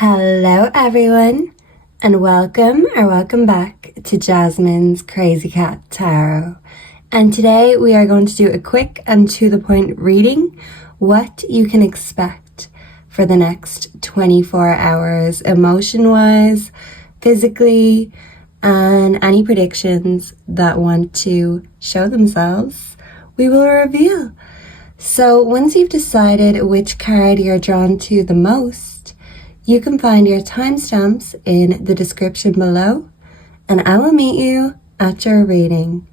Hello everyone, and welcome back to Jasmine's Crazy Cat Tarot. And today we are going to do a quick and to the point reading, what you can expect for the next 24 hours, emotion-wise, physically, and any predictions that want to show themselves, we will reveal. So once you've decided which card you're drawn to the most, you can find your timestamps in the description below, and I will meet you at your reading.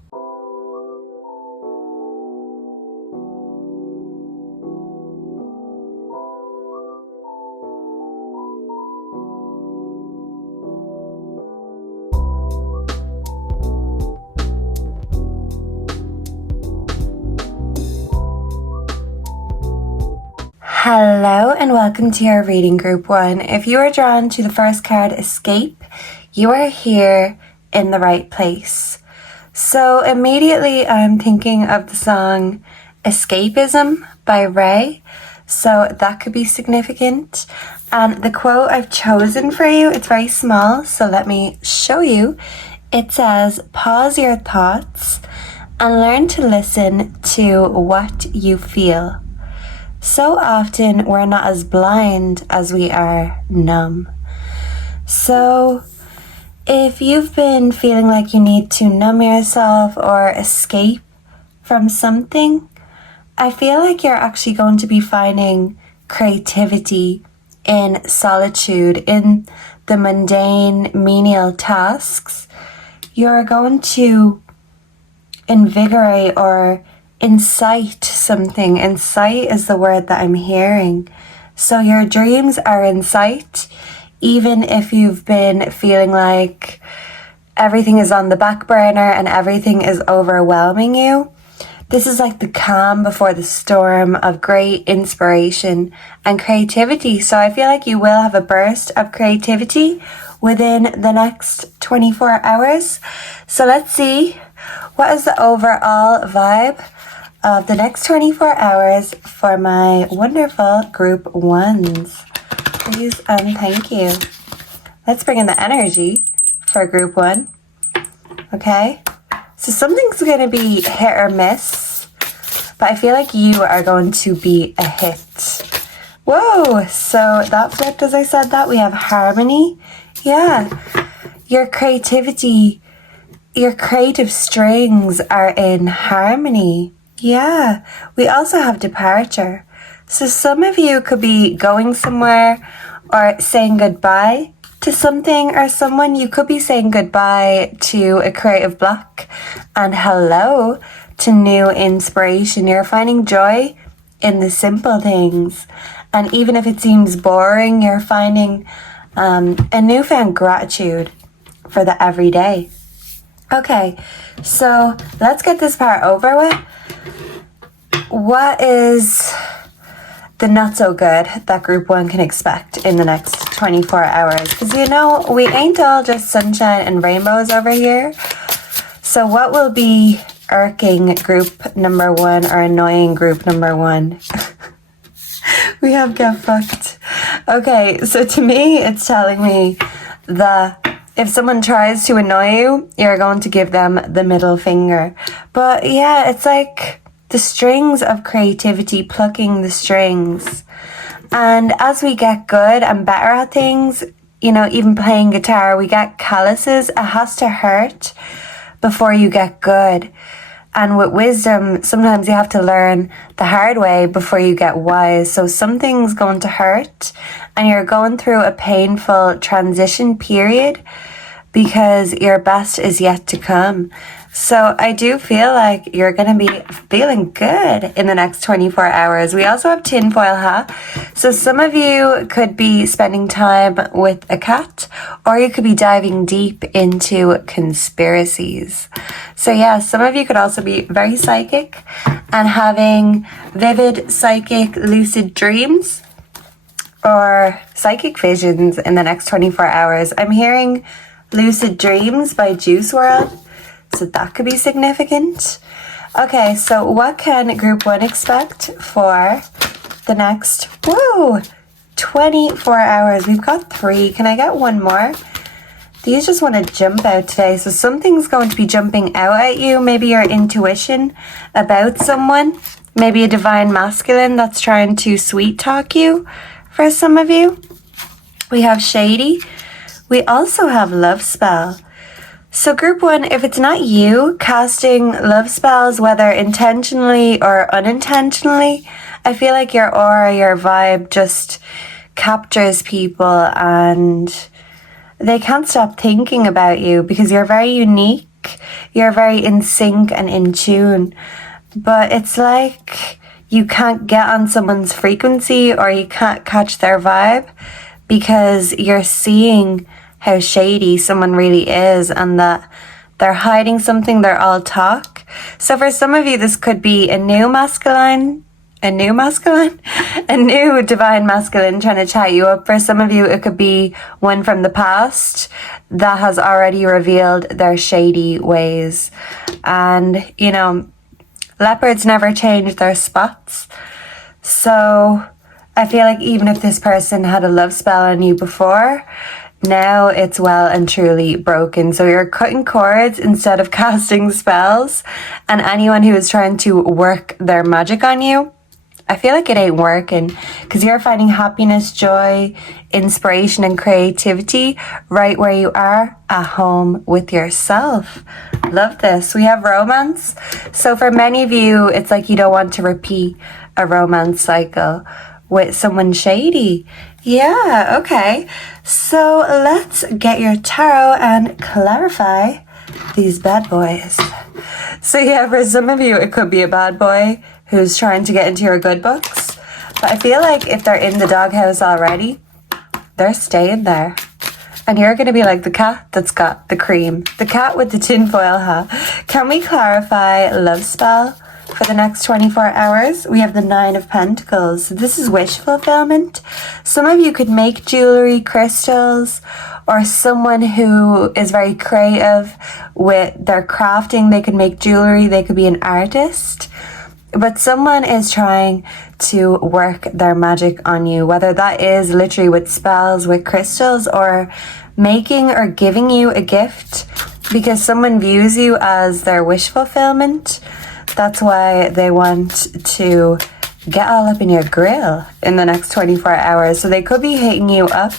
Hello and welcome to your reading group 1. If you are drawn to the first card, Escape, you are here in the right place. So immediately I'm thinking of the song Escapism by Ray. So that could be significant. And the quote I've chosen for you, it's very small, so let me show you. It says, "Pause your thoughts and learn to listen to what you feel. So often we're not as blind as we are numb." So if you've been feeling like you need to numb yourself or escape from something, I feel like you're actually going to be finding creativity in solitude, in the mundane, menial tasks. You're going to invigorate or incite something. Incite is the word that I'm hearing. So your dreams are in sight, even if you've been feeling like everything is on the back burner and everything is overwhelming you. This is like the calm before the storm of great inspiration and creativity. So I feel like you will have a burst of creativity within the next 24 hours. So let's see, what is the overall vibe of the next 24 hours for my wonderful group 1s. Please and thank you. Let's bring in the energy for group 1. Okay, so something's going to be hit or miss, but I feel like you are going to be a hit. Whoa, so that flipped as I said that. We have harmony. Yeah, your creativity, your creative strings are in harmony. Yeah, we also have departure. So some of you could be going somewhere or saying goodbye to something or someone. You could be saying goodbye to a creative block and hello to new inspiration. You're finding joy in the simple things. And even if it seems boring, you're finding a newfound gratitude for the everyday. Okay, so let's get this part over with. What is the not so good that group 1 can expect in the next 24 hours? Because you know, we ain't all just sunshine and rainbows over here. So what will be irking group number 1 or annoying group number 1? We have get fucked. Okay, so to me, it's telling me that if someone tries to annoy you, you're going to give them the middle finger. But yeah, it's like the strings of creativity, plucking the strings. And as we get good and better at things, you know, even playing guitar, we get calluses. It has to hurt before you get good. And with wisdom, sometimes you have to learn the hard way before you get wise. So something's going to hurt and you're going through a painful transition period because your best is yet to come. So I do feel like you're going to be feeling good in the next 24 hours. We also have tinfoil hat. So some of you could be spending time with a cat, or you could be diving deep into conspiracies. So yeah, some of you could also be very psychic and having vivid psychic lucid dreams or psychic visions in the next 24 hours. I'm hearing Lucid Dreams by Juice WRLD. So that could be significant. Okay, so what can group 1 expect for the next, 24 hours. We've got 3. Can I get one more? These just want to jump out today. So something's going to be jumping out at you. Maybe your intuition about someone. Maybe a divine masculine that's trying to sweet talk you for some of you. We have shady. We also have love spell. So group 1, if it's not you casting love spells, whether intentionally or unintentionally, I feel like your aura, your vibe just captures people and they can't stop thinking about you because you're very unique. You're very in sync and in tune. But it's like you can't get on someone's frequency or you can't catch their vibe because you're seeing how shady someone really is and that they're hiding something, they're all talk. So for some of you, this could be a new divine masculine trying to chat you up. For some of you, it could be one from the past that has already revealed their shady ways. And, you know, leopards never change their spots. So I feel like even if this person had a love spell on you before, now it's well and truly broken. So you're cutting cords instead of casting spells. And anyone who is trying to work their magic on you, I feel like it ain't working because you're finding happiness, joy, inspiration, and creativity right where you are at home with yourself. Love this. We have romance. So for many of you, it's like you don't want to repeat a romance cycle with someone shady. Yeah, okay. So let's get your tarot and clarify these bad boys. So yeah, for some of you, it could be a bad boy who's trying to get into your good books. But I feel like if they're in the doghouse already, they're staying there. And you're going to be like the cat that's got the cream. The cat with the tinfoil hat. Can we clarify love spell for the next 24 hours? We have the 9 of Pentacles. This is wish fulfillment. Some of you could make jewelry, crystals, or someone who is very creative with their crafting. They could make jewelry. They could be an artist. But someone is trying to work their magic on you, whether that is literally with spells, with crystals, or making or giving you a gift because someone views you as their wish fulfillment. That's why they want to get all up in your grill in the next 24 hours. So they could be hitting you up,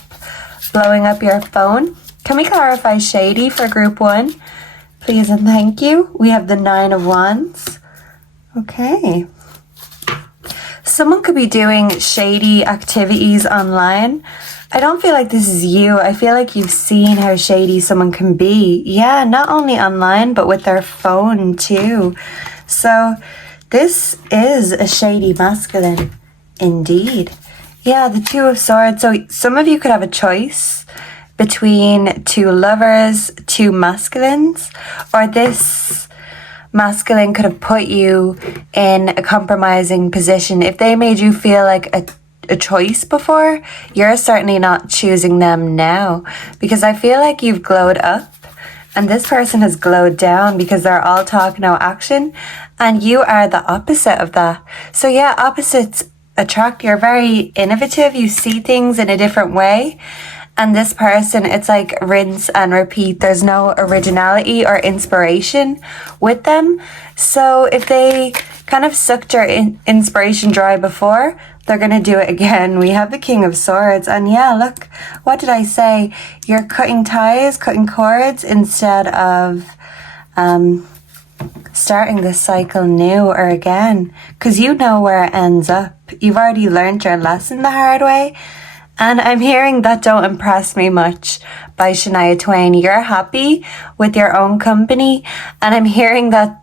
blowing up your phone. Can we clarify shady for group 1? Please and thank you. We have the 9 of Wands. Okay. Someone could be doing shady activities online. I don't feel like this is you. I feel like you've seen how shady someone can be. Yeah, not only online, but with their phone too. So this is a shady masculine indeed. Yeah, the 2 of Swords. So some of you could have a choice between 2 lovers, 2 masculines, or this masculine could have put you in a compromising position. If they made you feel like a choice before, you're certainly not choosing them now because I feel like you've glowed up and this person has glowed down because they're all talk, no action, and you are the opposite of that. So yeah, opposites attract. You're very innovative. You see things in a different way. And this person, it's like rinse and repeat. There's no originality or inspiration with them. So if they kind of sucked your inspiration dry before, they're going to do it again. We have the King of Swords. And yeah, look, what did I say? You're cutting ties, cutting cords instead of starting this cycle new or again. Because you know where it ends up. You've already learned your lesson the hard way. And I'm hearing That Don't Impress Me Much by Shania Twain. You're happy with your own company. And I'm hearing that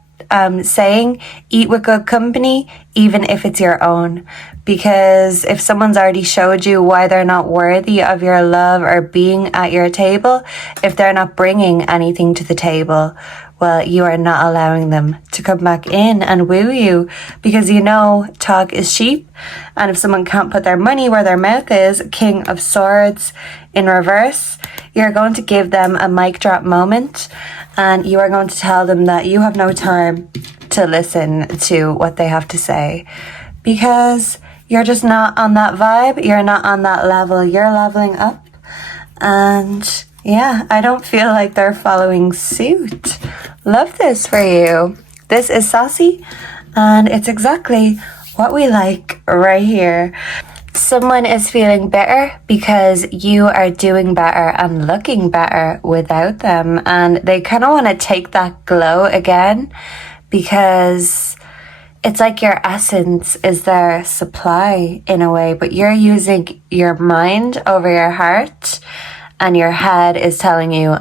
saying, eat with good company, even if it's your own. Because if someone's already showed you why they're not worthy of your love or being at your table, if they're not bringing anything to the table, well, you are not allowing them to come back in and woo you because you know talk is cheap. And if someone can't put their money where their mouth is, King of Swords in reverse, you're going to give them a mic drop moment and you are going to tell them that you have no time to listen to what they have to say because you're just not on that vibe. You're not on that level. You're leveling up. And yeah, I don't feel like they're following suit. Love this for you. This is saucy, and it's exactly what we like right here. Someone is feeling better because you are doing better and looking better without them, and they kind of want to take that glow again because it's like your essence is their supply in a way, but you're using your mind over your heart and your head is telling you,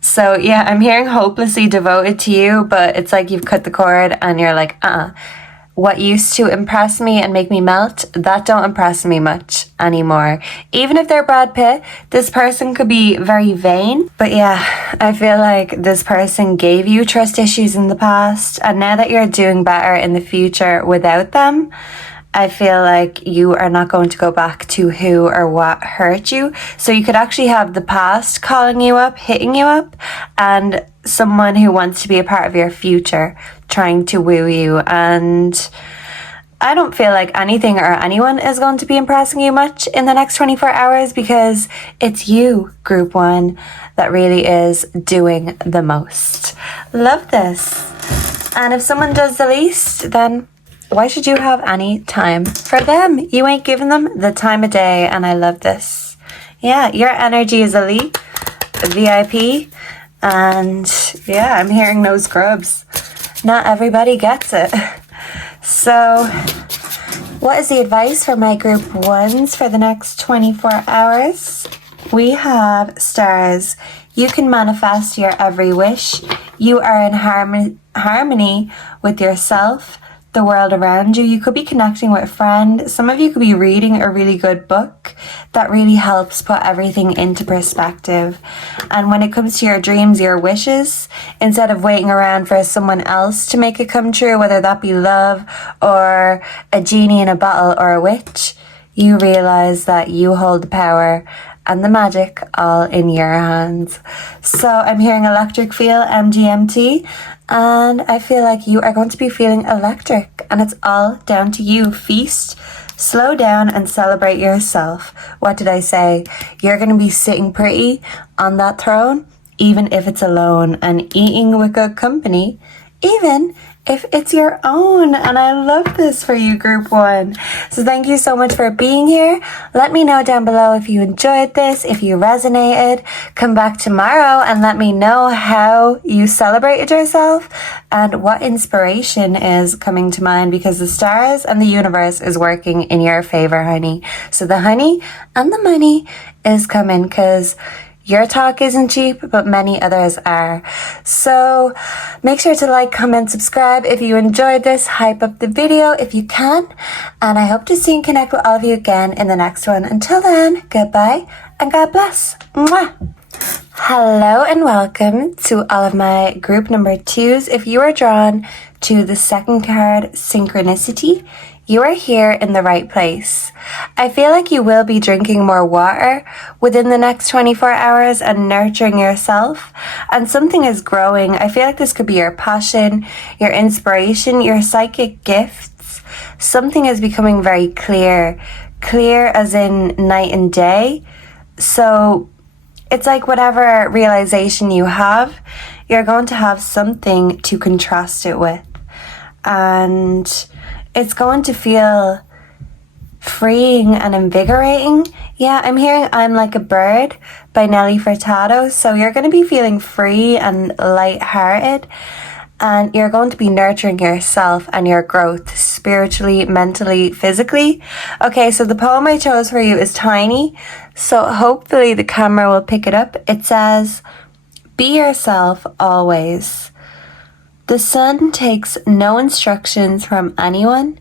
So yeah, I'm hearing hopelessly devoted to you, but it's like you've cut the cord and you're like, What used to impress me and make me melt, that don't impress me much anymore. Even if they're Brad Pitt, this person could be very vain. But yeah, I feel like this person gave you trust issues in the past, and now that you're doing better in the future without them, I feel like you are not going to go back to who or what hurt you. So you could actually have the past calling you up, hitting you up, and someone who wants to be a part of your future trying to woo you. And I don't feel like anything or anyone is going to be impressing you much in the next 24 hours because it's you, Group 1, that really is doing the most. Love this. And if someone does the least, then why should you have any time for them? You ain't giving them the time of day, and I love this. Yeah, your energy is elite, VIP, and yeah, I'm hearing no scrubs. Not everybody gets it. So, what is the advice for my Group 1s for the next 24 hours? We have stars. You can manifest your every wish. You are in harmony with yourself, the world around you. You could be connecting with a friend. Some of you could be reading a really good book that really helps put everything into perspective. And when it comes to your dreams, your wishes, instead of waiting around for someone else to make it come true, whether that be love or a genie in a bottle or a witch, you realize that you hold the power and the magic all in your hands. So I'm hearing electric feel, MGMT, and I feel like you are going to be feeling electric, and it's all down to you. Feast, slow down, and celebrate yourself. What did I say? You're going to be sitting pretty on that throne, even if it's alone, and eating with good company, even if it's your own. And I love this for you, Group 1. So thank you so much for being here. Let me know down below if you enjoyed this, if you resonated. Come back tomorrow and let me know how you celebrated yourself and what inspiration is coming to mind, because the stars and the universe is working in your favor, honey. So the honey and the money is coming, because your talk isn't cheap, but many others are. So make sure to like, comment, subscribe if you enjoyed this. Hype up the video if you can. And I hope to see and connect with all of you again in the next one. Until then, goodbye and God bless. Mwah. Hello and welcome to all of my group number 2s. If you are drawn to the second card, Synchronicity, you are here in the right place. I feel like you will be drinking more water within the next 24 hours and nurturing yourself, and something is growing. I feel like this could be your passion, your inspiration, your psychic gifts. Something is becoming very clear. Clear as in night and day. So it's like whatever realization you have, you're going to have something to contrast it with. And it's going to feel freeing and invigorating. Yeah, I'm hearing I'm Like a Bird by Nelly Furtado. So you're going to be feeling free and lighthearted, and you're going to be nurturing yourself and your growth spiritually, mentally, physically. Okay, so the poem I chose for you is tiny, so hopefully the camera will pick it up. It says, "Be yourself always. The sun takes no instructions from anyone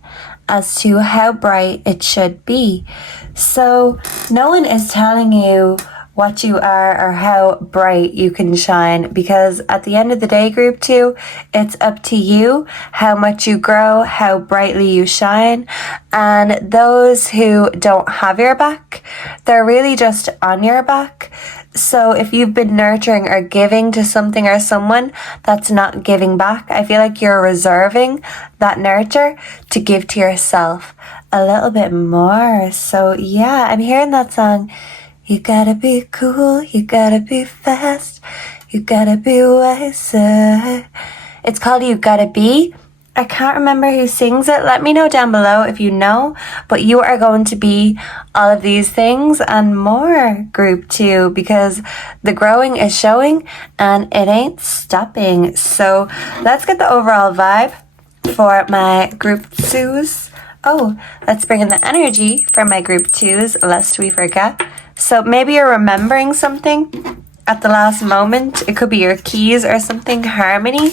as to how bright it should be." So no one is telling you what you are or how bright you can shine, because at the end of the day, Group 2, it's up to you how much you grow, how brightly you shine. And those who don't have your back, they're really just on your back. So if you've been nurturing or giving to something or someone that's not giving back, I feel like you're reserving that nurture to give to yourself a little bit more. So yeah, I'm hearing that song. You gotta be cool, you gotta be fast, you gotta be wiser. It's called You Gotta Be. I can't remember who sings it. Let me know down below if you know. But you are going to be all of these things and more, group 2, because the growing is showing and it ain't stopping. So let's get the overall vibe for my group 2s. Oh, let's bring in the energy for my group 2s, lest we forget. So maybe you're remembering something at the last moment. It could be your keys or something, harmony.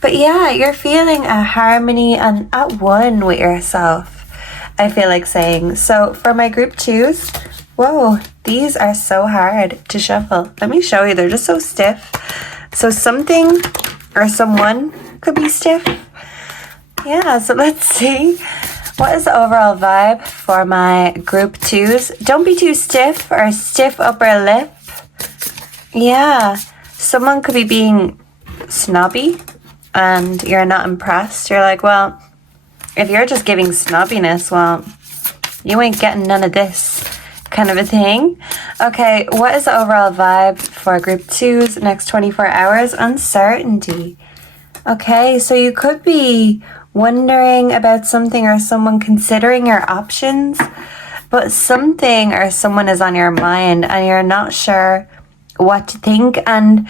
But yeah, you're feeling a harmony and at one with yourself, I feel like saying. So for my group 2s, whoa, these are so hard to shuffle. Let me show you, they're just so stiff. So something or someone could be stiff. Yeah, so let's see. What is the overall vibe for my group 2s? Don't be too stiff or stiff upper lip. Yeah, someone could be being snobby and you're not impressed. You're like, well, if you're just giving snobbiness, well, you ain't getting none of this kind of a thing. Okay, what is the overall vibe for group 2's next 24 hours? Uncertainty. Okay, so you could be wondering about something or someone, considering your options, but something or someone is on your mind and you're not sure what to think. And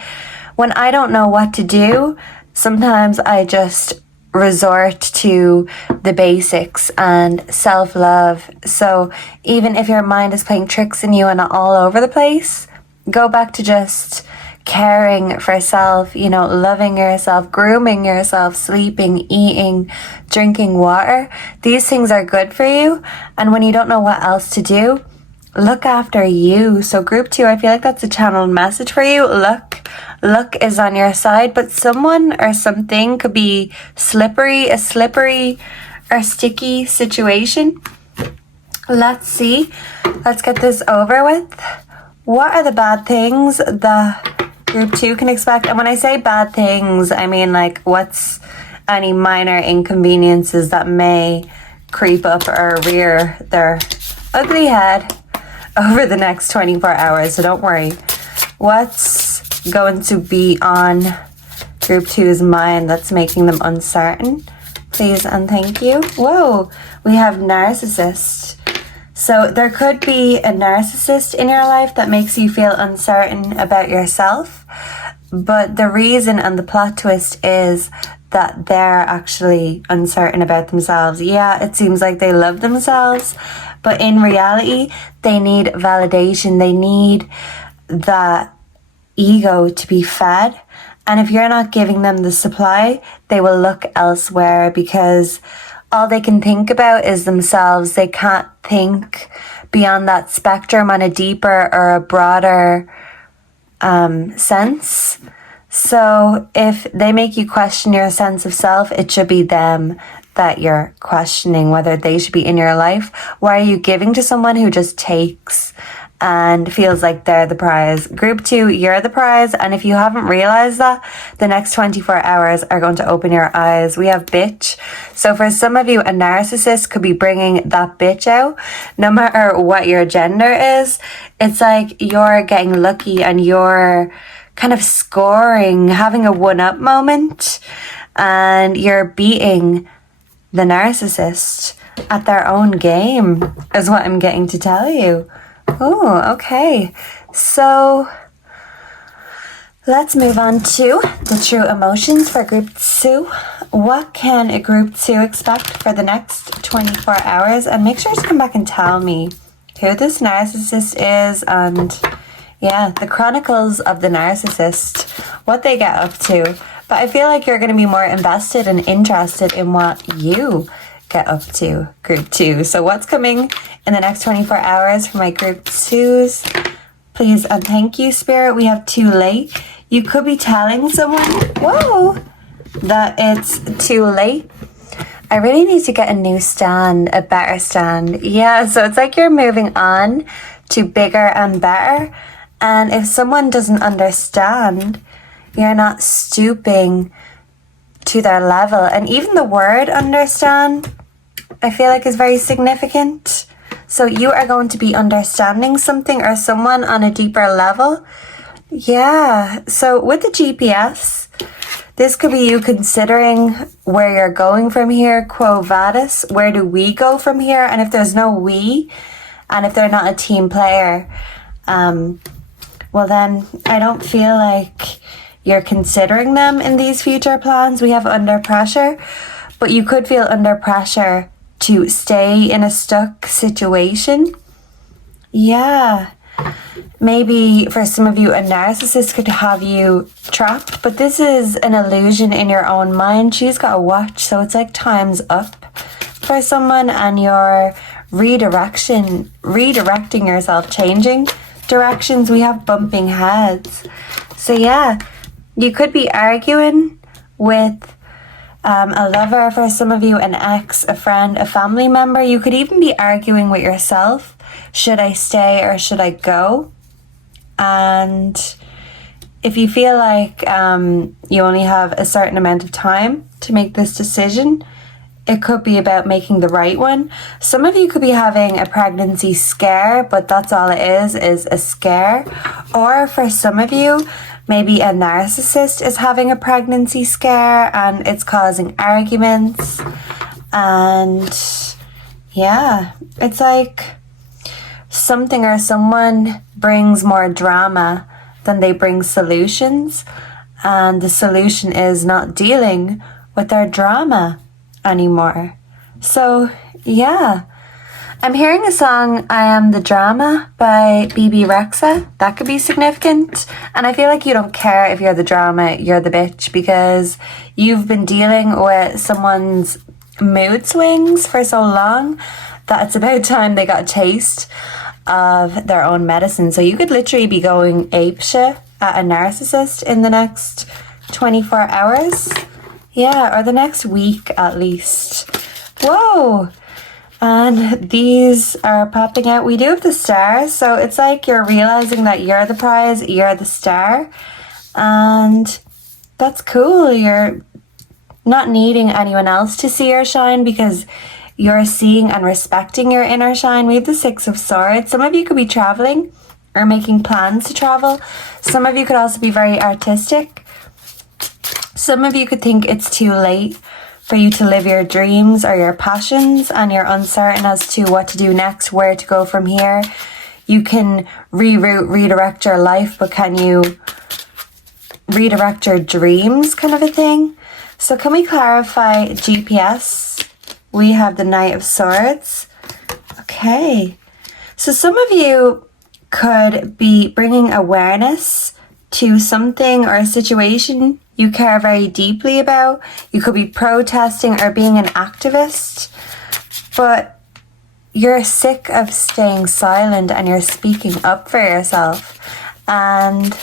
when I don't know what to do, sometimes I just resort to the basics and self-love. So even if your mind is playing tricks on you and all over the place, go back to just caring for self, you know, loving yourself, grooming yourself, sleeping, eating, drinking water. These things are good for you. And when you don't know what else to do, look after you. So group 2, I feel like that's a channeled message for you. Luck is on your side, but someone or something could be a slippery or sticky situation. Let's see. Let's get this over with. What are the bad things the group 2 can expect? And when I say bad things, I mean like what's any minor inconveniences that may creep up or rear their ugly head over the next 24 hours. So don't worry. What's going to be on group 2's mind that's making them uncertain? Please and thank you. Whoa, we have narcissist. So there could be a narcissist in your life that makes you feel uncertain about yourself. But the reason and the plot twist is that they're actually uncertain about themselves. Yeah, it seems like they love themselves, but in reality, they need validation. They need that ego to be fed. And if you're not giving them the supply, they will look elsewhere because all they can think about is themselves. They can't think beyond that spectrum on a deeper or a broader sense. So if they make you question your sense of self, it should be them that you're questioning whether they should be in your life. Why are you giving to someone who just takes and feels like they're the prize? Group 2, you're the prize. And if you haven't realized that, the next 24 hours are going to open your eyes. We have bitch. So for some of you, a narcissist could be bringing that bitch out. No matter what your gender is, it's like you're getting lucky and you're kind of scoring, having a one-up moment, and you're beating the narcissist at their own game, is what I'm getting to tell you. Oh, okay. So let's move on to the true emotions for group 2. What can a group 2 expect for the next 24 hours? And make sure to come back and tell me who this narcissist is and yeah, the chronicles of the narcissist, what they get up to. But I feel like you're going to be more invested and interested in what you get up to, group 2. So what's coming in the next 24 hours for my group 2s? Please and thank you, Spirit. We have too late. You could be telling someone, whoa, that it's too late. I really need to get a new stand, a better stand. Yeah, so it's like you're moving on to bigger and better. And if someone doesn't understand, you're not stooping to their level. And even the word understand, I feel like, is very significant. So you are going to be understanding something or someone on a deeper level. Yeah. So with the GPS, this could be you considering where you're going from here. Quo vadis, where do we go from here? And if there's no we, and if they're not a team player, well then I don't feel like you're considering them in these future plans. We have under pressure, but you could feel under pressure to stay in a stuck situation. Yeah. Maybe for some of you, a narcissist could have you trapped, but this is an illusion in your own mind. She's got a watch, so it's like time's up for someone, and you're redirecting yourself, changing directions. We have bumping heads. So yeah, you could be arguing with a lover for some of you, an ex, a friend, a family member. You could even be arguing with yourself. Should I stay or should I go? And if you feel like you only have a certain amount of time to make this decision, it could be about making the right one. Some of you could be having a pregnancy scare, but that's all it is a scare. Or for some of you, maybe a narcissist is having a pregnancy scare and it's causing arguments. And yeah, it's like something or someone brings more drama than they bring solutions, and the solution is not dealing with their drama anymore. So yeah, I'm hearing a song, I Am the Drama by BB Rexa. That could be significant. And I feel like you don't care if you're the drama, you're the bitch, because you've been dealing with someone's mood swings for so long that it's about time they got a taste of their own medicine. So you could literally be going apeshit at a narcissist in the next 24 hours. Yeah, or the next week at least. Whoa! And these are popping out. We do have the stars, so it's like you're realizing that you're the prize, you're the star. And that's cool. You're not needing anyone else to see your shine because you're seeing and respecting your inner shine. We have the Six of Swords. Some of you could be traveling or making plans to travel. Some of you could also be very artistic. Some of you could think it's too late for you to live your dreams or your passions, and you're uncertain as to what to do next, where to go from here. You can redirect your life, but can you redirect your dreams, kind of a thing? So can we clarify GPS? We have the Knight of Swords. Okay. So some of you could be bringing awareness to something or a situation you care very deeply about. You could be protesting or being an activist, but you're sick of staying silent and you're speaking up for yourself, and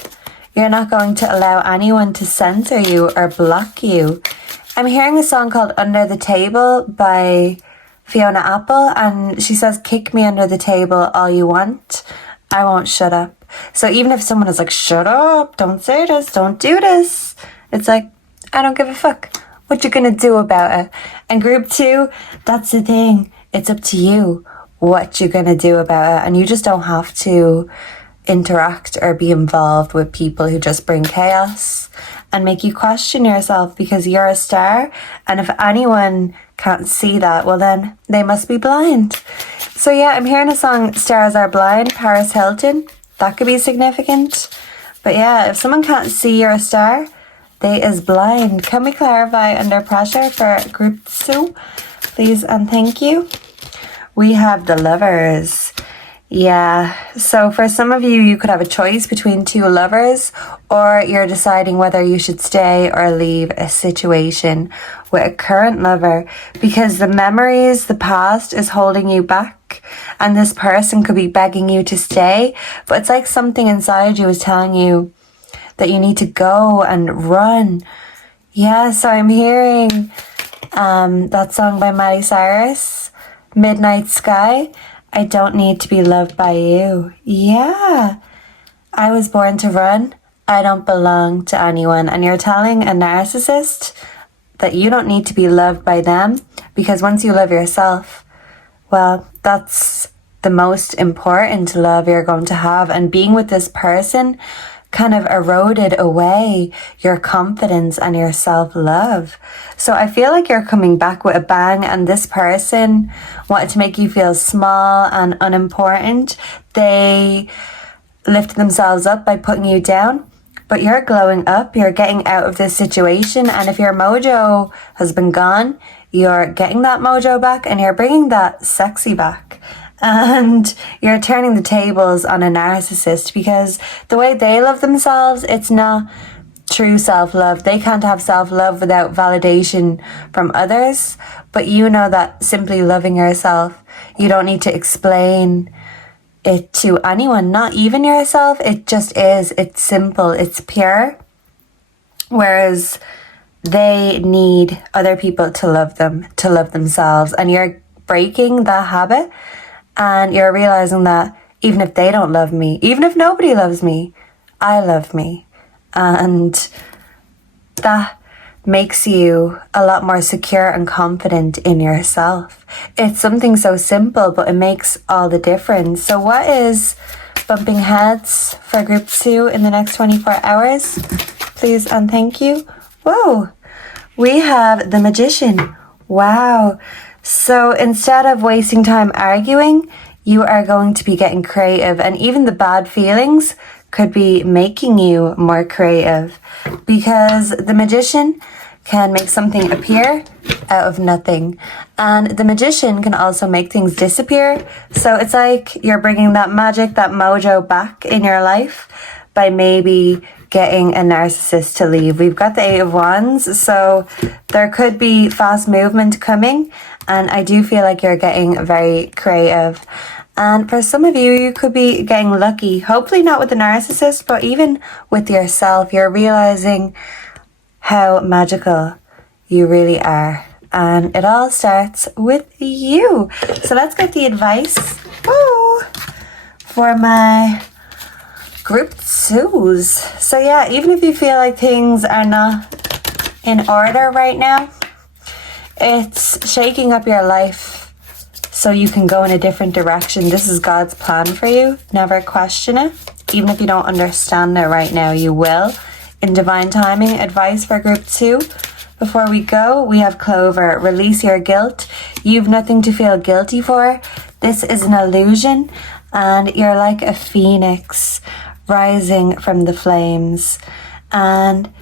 you're not going to allow anyone to censor you or block you. I'm hearing a song called Under the Table by Fiona Apple, and she says, kick me under the table all you want, I won't shut up. So even if someone is like, shut up, don't say this, don't do this, it's like, I don't give a fuck. What you gonna do about it? And group 2, that's the thing. It's up to you what you're gonna do about it. And you just don't have to interact or be involved with people who just bring chaos and make you question yourself, because you're a star. And if anyone can't see that, well then they must be blind. So yeah, I'm hearing a song, Stars Are Blind, Paris Hilton. That could be significant. But yeah, if someone can't see you're a star, they is blind. Can we clarify under pressure for group 2, please and thank you? We have the Lovers. Yeah, so for some of you, you could have a choice between 2 lovers, or you're deciding whether you should stay or leave a situation with a current lover, because the memories, the past is holding you back, and this person could be begging you to stay, but it's like something inside you is telling you that you need to go and run. Yeah, so I'm hearing that song by Miley Cyrus, Midnight Sky. I don't need to be loved by you. Yeah. I was born to run. I don't belong to anyone. And you're telling a narcissist that you don't need to be loved by them, because once you love yourself, well, that's the most important love you're going to have. And being with this person kind of eroded away your confidence and your self-love. So I feel like you're coming back with a bang, and this person wanted to make you feel small and unimportant. They lifted themselves up by putting you down, but you're glowing up. You're getting out of this situation, and if your mojo has been gone, you're getting that mojo back, and you're bringing that sexy back. And you're turning the tables on a narcissist, because the way they love themselves, it's not true self-love. They can't have self-love without validation from others. But you know that simply loving yourself, you don't need to explain it to anyone, not even yourself. It just is. It's simple. It's pure. Whereas they need other people to love them, to love themselves. And you're breaking that habit. And you're realizing that even if they don't love me, even if nobody loves me, I love me. And that makes you a lot more secure and confident in yourself. It's something so simple, but it makes all the difference. So what is bumping heads for group 2 in the next 24 hours? Please and thank you. Whoa, we have the Magician. Wow. So instead of wasting time arguing, you are going to be getting creative, and even the bad feelings could be making you more creative, because the Magician can make something appear out of nothing, and the Magician can also make things disappear. So it's like you're bringing that magic, that mojo back in your life by maybe getting a narcissist to leave. We've got the 8 of Wands, so there could be fast movement coming, and I do feel like you're getting very creative. And for some of you, you could be getting lucky, hopefully not with the narcissist, but even with yourself. You're realizing how magical you really are, and it all starts with you. So let's get the advice for my group 2s. So yeah, even if you feel like things are not in order right now, it's shaking up your life so you can go in a different direction. This is God's plan for you. Never question it. Even if you don't understand it right now, you will in divine timing. Advice for group 2. Before we go, we have Clover. Release your guilt. You've nothing to feel guilty for. This is an illusion, and you're like a phoenix rising from the flames. And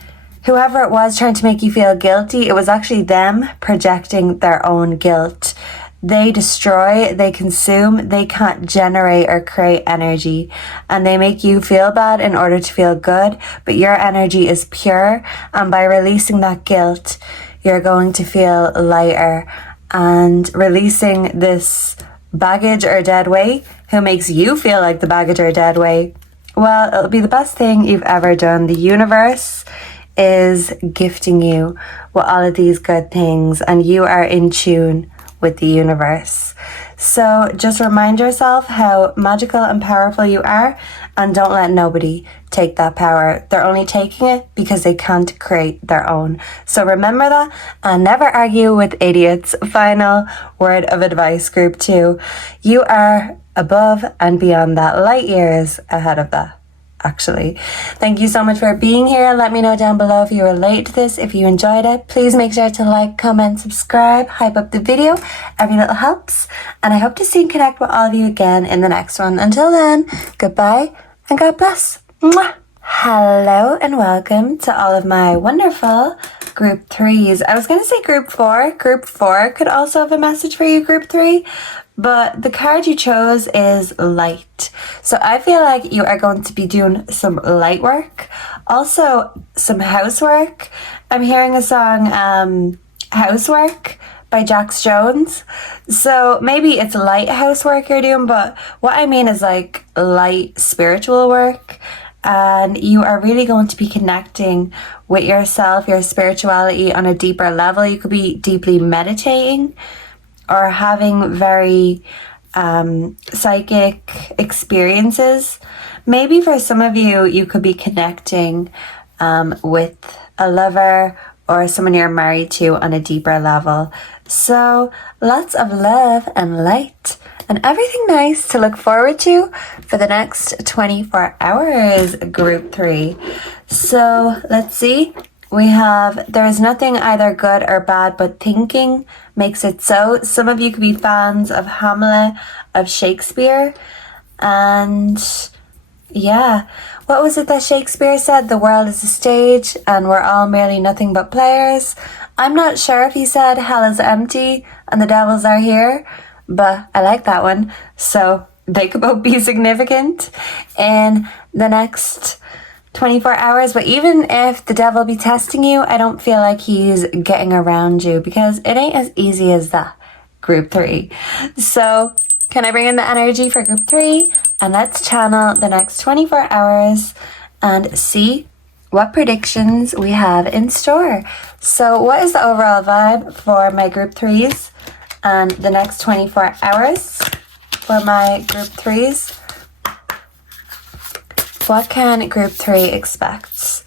whoever it was trying to make you feel guilty, it was actually them projecting their own guilt. They destroy, they consume, they can't generate or create energy, and they make you feel bad in order to feel good, but your energy is pure, and by releasing that guilt, you're going to feel lighter. And releasing this baggage or dead weight, who makes you feel like the baggage or dead weight, well, it'll be the best thing you've ever done. The universe is gifting you with all of these good things, and you are in tune with the universe. So just remind yourself how magical and powerful you are, and don't let nobody take that power. They're only taking it because they can't create their own. So remember that, and never argue with idiots. Final word of advice, group 2. You are above and beyond that, light years ahead of that. Actually, thank you so much for being here. Let me know down below if you relate to this, if you enjoyed it. Please make sure to like, comment, subscribe, hype up the video. Every little helps, and I hope to see and connect with all of you again in the next one. Until then, goodbye and God bless. Mwah! Hello and welcome to all of my wonderful group 3s. I was going to say group 4. Group 4 could also have a message for you, group 3. But the card you chose is light. So I feel like you are going to be doing some light work. Also, some housework. I'm hearing a song, Housework by Jax Jones. So maybe it's light housework you're doing, but what I mean is like light spiritual work. And you are really going to be connecting with yourself, your spirituality on a deeper level. You could be deeply meditating, or having very psychic experiences. Maybe for some of you, you could be connecting with a lover or someone you're married to on a deeper level. So lots of love and light and everything nice to look forward to for the next 24 hours, group 3. So let's see. We have, there is nothing either good or bad, but thinking makes it so. Some of you could be fans of Hamlet, of Shakespeare. And yeah, what was it that Shakespeare said? The world is a stage and we're all merely nothing but players. I'm not sure if he said hell is empty and the devils are here, but I like that one. So they could both be significant in the next 24 hours. But even if the devil be testing you, I don't feel like he's getting around you, because it ain't as easy as that, group 3. So can I bring in the energy for group 3? And let's channel the next 24 hours and see what predictions we have in store. So what is the overall vibe for my group 3s and the next 24 hours for my group 3s? What can group 3 expect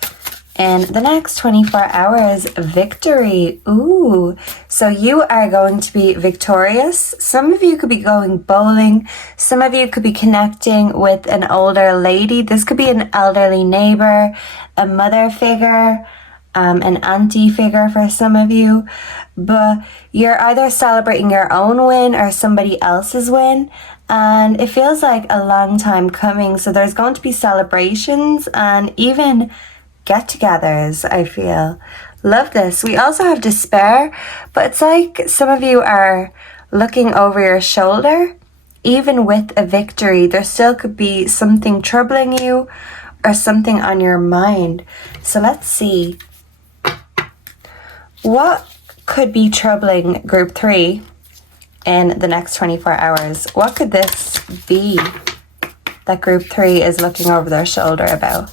in the next 24 hours? Victory. Ooh, so you are going to be victorious. Some of you could be going bowling. Some of you could be connecting with an older lady. This could be an elderly neighbor, a mother figure, an auntie figure for some of you. But you're either celebrating your own win or somebody else's win. And it feels like a long time coming. So there's going to be celebrations and even get-togethers, I feel. Love this. We also have despair, but it's like some of you are looking over your shoulder. Even with a victory, there still could be something troubling you or something on your mind. So let's see. What could be troubling group 3 in the next 24 hours? What could this be that group 3 is looking over their shoulder about?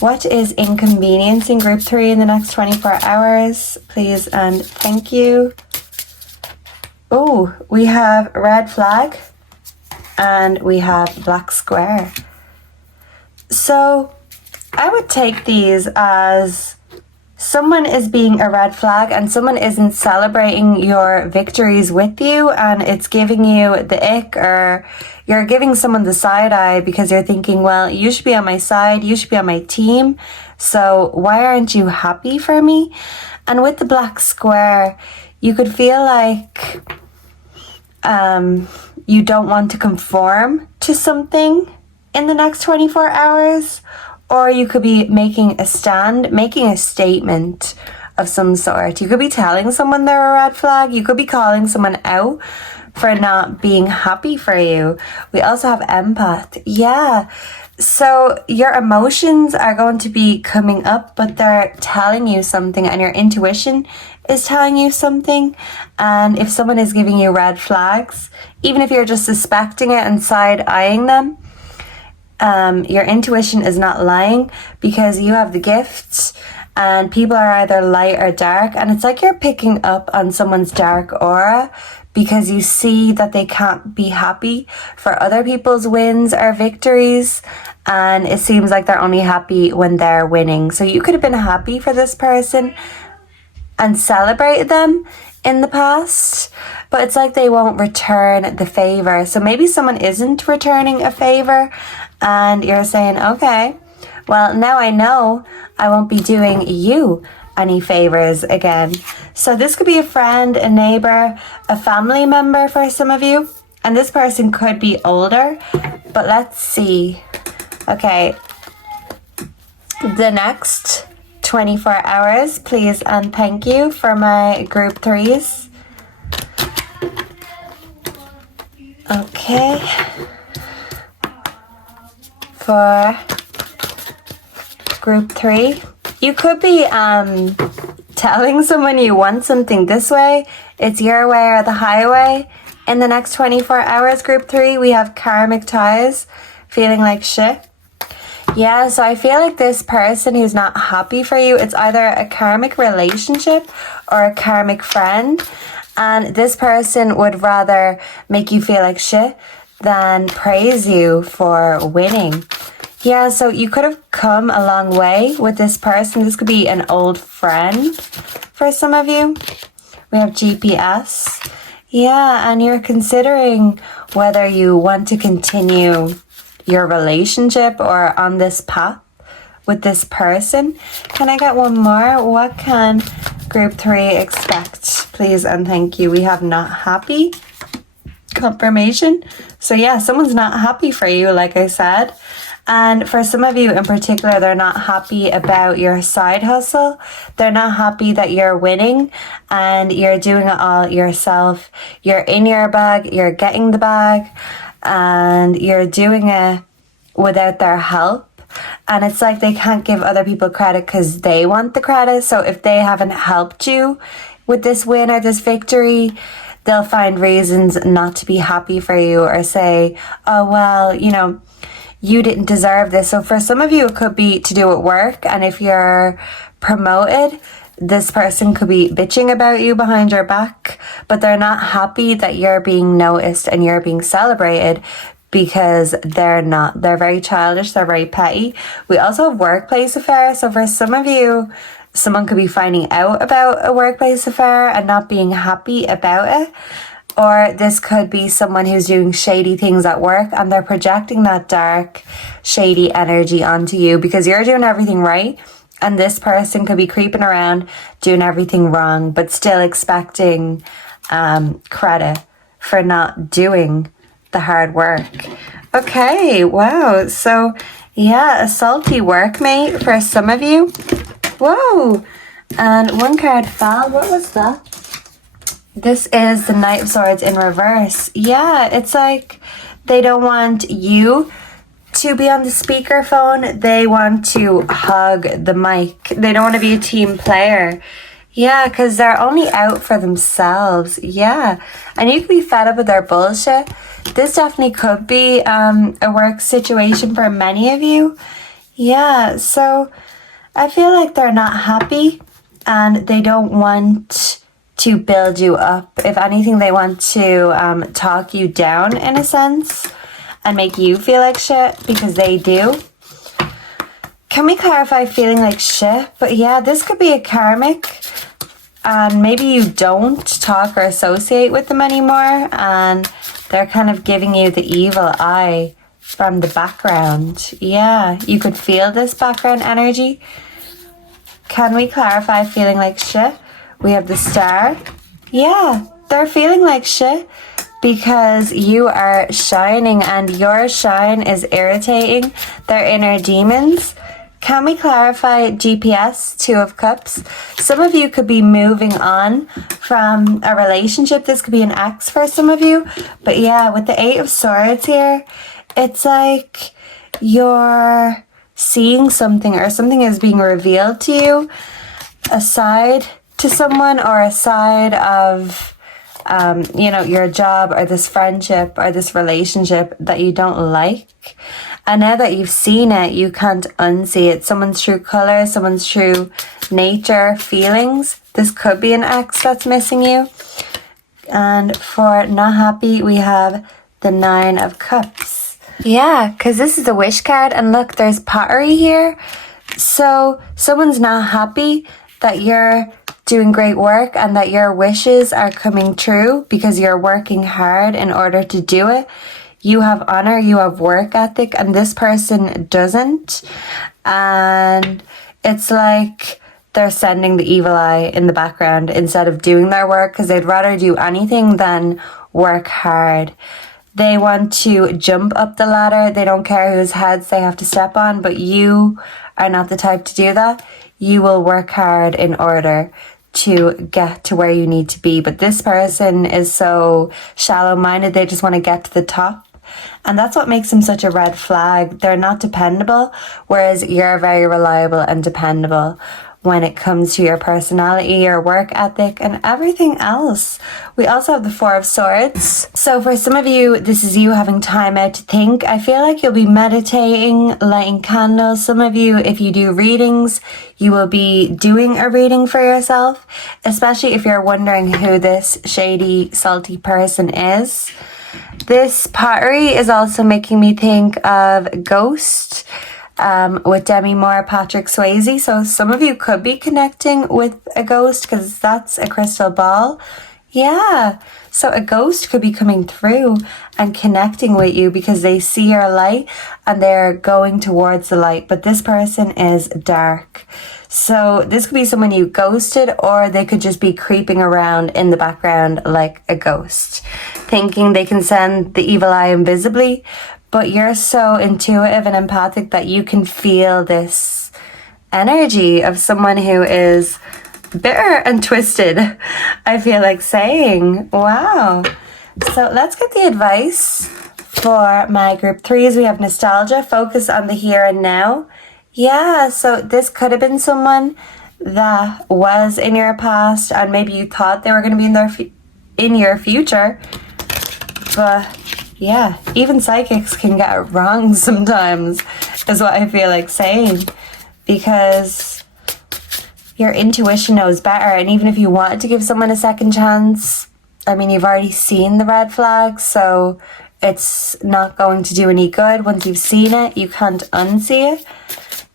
What is inconveniencing group 3 in the next 24 hours? Please and thank you. Oh, we have red flag and we have black square. So I would take these as someone is being a red flag and someone isn't celebrating your victories with you, and it's giving you the ick, or you're giving someone the side eye because you're thinking, well, you should be on my side, you should be on my team, so why aren't you happy for me? And with the black square, you could feel like you don't want to conform to something in the next 24 hours. Or you could be making a stand, making a statement of some sort. You could be telling someone they're a red flag. You could be calling someone out for not being happy for you. We also have empath. Yeah. So your emotions are going to be coming up, but they're telling you something, and your intuition is telling you something. And if someone is giving you red flags, even if you're just suspecting it and side-eyeing them, your intuition is not lying, because you have the gifts and people are either light or dark, and it's like you're picking up on someone's dark aura because you see that they can't be happy for other people's wins or victories, and it seems like they're only happy when they're winning. So you could have been happy for this person and celebrate them in the past, but it's like they won't return the favor. So maybe someone isn't returning a favor and you're saying, okay, well, now I know I won't be doing you any favors again. So this could be a friend, a neighbor, a family member for some of you, and this person could be older, but let's see. Okay, the next 24 hours, please and thank you for my group 3s. Okay. For group 3, you could be telling someone you want something this way. It's your way or the highway. In the next 24 hours, group 3, we have karmic ties, feeling like shit. Yeah, so I feel like this person who's not happy for you, it's either a karmic relationship or a karmic friend. And this person would rather make you feel like shit than praise you for winning. Yeah, so you could have come a long way with this person. This could be an old friend for some of you. We have GPS. Yeah, and you're considering whether you want to continue your relationship or on this path with this person. Can I get one more? What can group 3 expect? Please and thank you. We have not happy. Confirmation. So yeah, someone's not happy for you, like I said. And for some of you in particular, they're not happy about your side hustle. They're not happy that you're winning and you're doing it all yourself. You're in your bag, you're getting the bag, and you're doing it without their help. And it's like they can't give other people credit because they want the credit. So if they haven't helped you with this win or this victory, they'll find reasons not to be happy for you or say, oh, well, you know, you didn't deserve this. So for some of you, it could be to do with work. And if you're promoted, this person could be bitching about you behind your back, but they're not happy that you're being noticed and you're being celebrated because they're not. They're very childish. They're very petty. We also have workplace affairs. So for some of you, someone could be finding out about a workplace affair and not being happy about it. Or this could be someone who's doing shady things at work and they're projecting that dark, shady energy onto you because you're doing everything right. And this person could be creeping around doing everything wrong, but still expecting credit for not doing the hard work. Okay, wow. So yeah, a salty workmate for some of you. Whoa. And one card fell. What was that? This is the Knight of Swords in reverse. Yeah, it's like they don't want you to be on the speakerphone. They want to hug the mic. They don't want to be a team player. Yeah, because they're only out for themselves. Yeah, and you could be fed up with their bullshit. This definitely could be a work situation for many of you. Yeah, so I feel like they're not happy and they don't want to build you up. If anything, they want to talk you down in a sense and make you feel like shit because they do. Can we clarify feeling like shit? But yeah, this could be a karmic and maybe you don't talk or associate with them anymore and they're kind of giving you the evil eye from the background. Yeah, you could feel this background energy. Can we clarify feeling like shit? We have the Star. Yeah, they're feeling like shit because you are shining and your shine is irritating their inner demons. Can we clarify GPS, 2 of Cups? Some of you could be moving on from a relationship. This could be an ex for some of you. But yeah, with the 8 of Swords here, it's like you're seeing something or something is being revealed to you, a side to someone or a side of your job or this friendship or this relationship that you don't like. And now that you've seen it, you can't unsee it. Someone's true color, someone's true nature, feelings. This could be an ex that's missing you. And for not happy, we have the 9 of Cups. Yeah, because this is the wish card. And look, there's pottery here. So someone's not happy that you're doing great work and that your wishes are coming true because you're working hard in order to do it. You have honor, you have work ethic, and this person doesn't. And it's like they're sending the evil eye in the background instead of doing their work because they'd rather do anything than work hard. They want to jump up the ladder. They don't care whose heads they have to step on, but you are not the type to do that. You will work hard in order to get to where you need to be. But this person is so shallow-minded, they just want to get to the top. And that's what makes them such a red flag. They're not dependable, whereas you're very reliable and dependable. when it comes to your personality, your work ethic, and everything else. We also have the Four of Swords. So for some of you, this is you having time out to think. I feel like you'll be meditating, lighting candles. Some of you, if you do readings, you will be doing a reading for yourself, especially if you're wondering who this shady, salty person is. This pottery is also making me think of Ghost, with Demi Moore, Patrick Swayze. So some of you could be connecting with a ghost because that's a crystal ball. Yeah, so a ghost could be coming through and connecting with you because they see your light and they're going towards the light. But this person is dark. So this could be someone you ghosted, or they could just be creeping around in the background like a ghost, thinking they can send the evil eye invisibly. But you're so intuitive and empathic that you can feel this energy of someone who is bitter and twisted, I feel like saying. Wow. So let's get the advice for my group 3s. We have nostalgia, focus on the here and now. Yeah, so this could have been someone that was in your past and maybe you thought they were going to be in your future. But yeah, even psychics can get it wrong sometimes, is what I feel like saying, because your intuition knows better. And even if you wanted to give someone a second chance, I mean, you've already seen the red flags, so it's not going to do any good. Once you've seen it, you can't unsee it.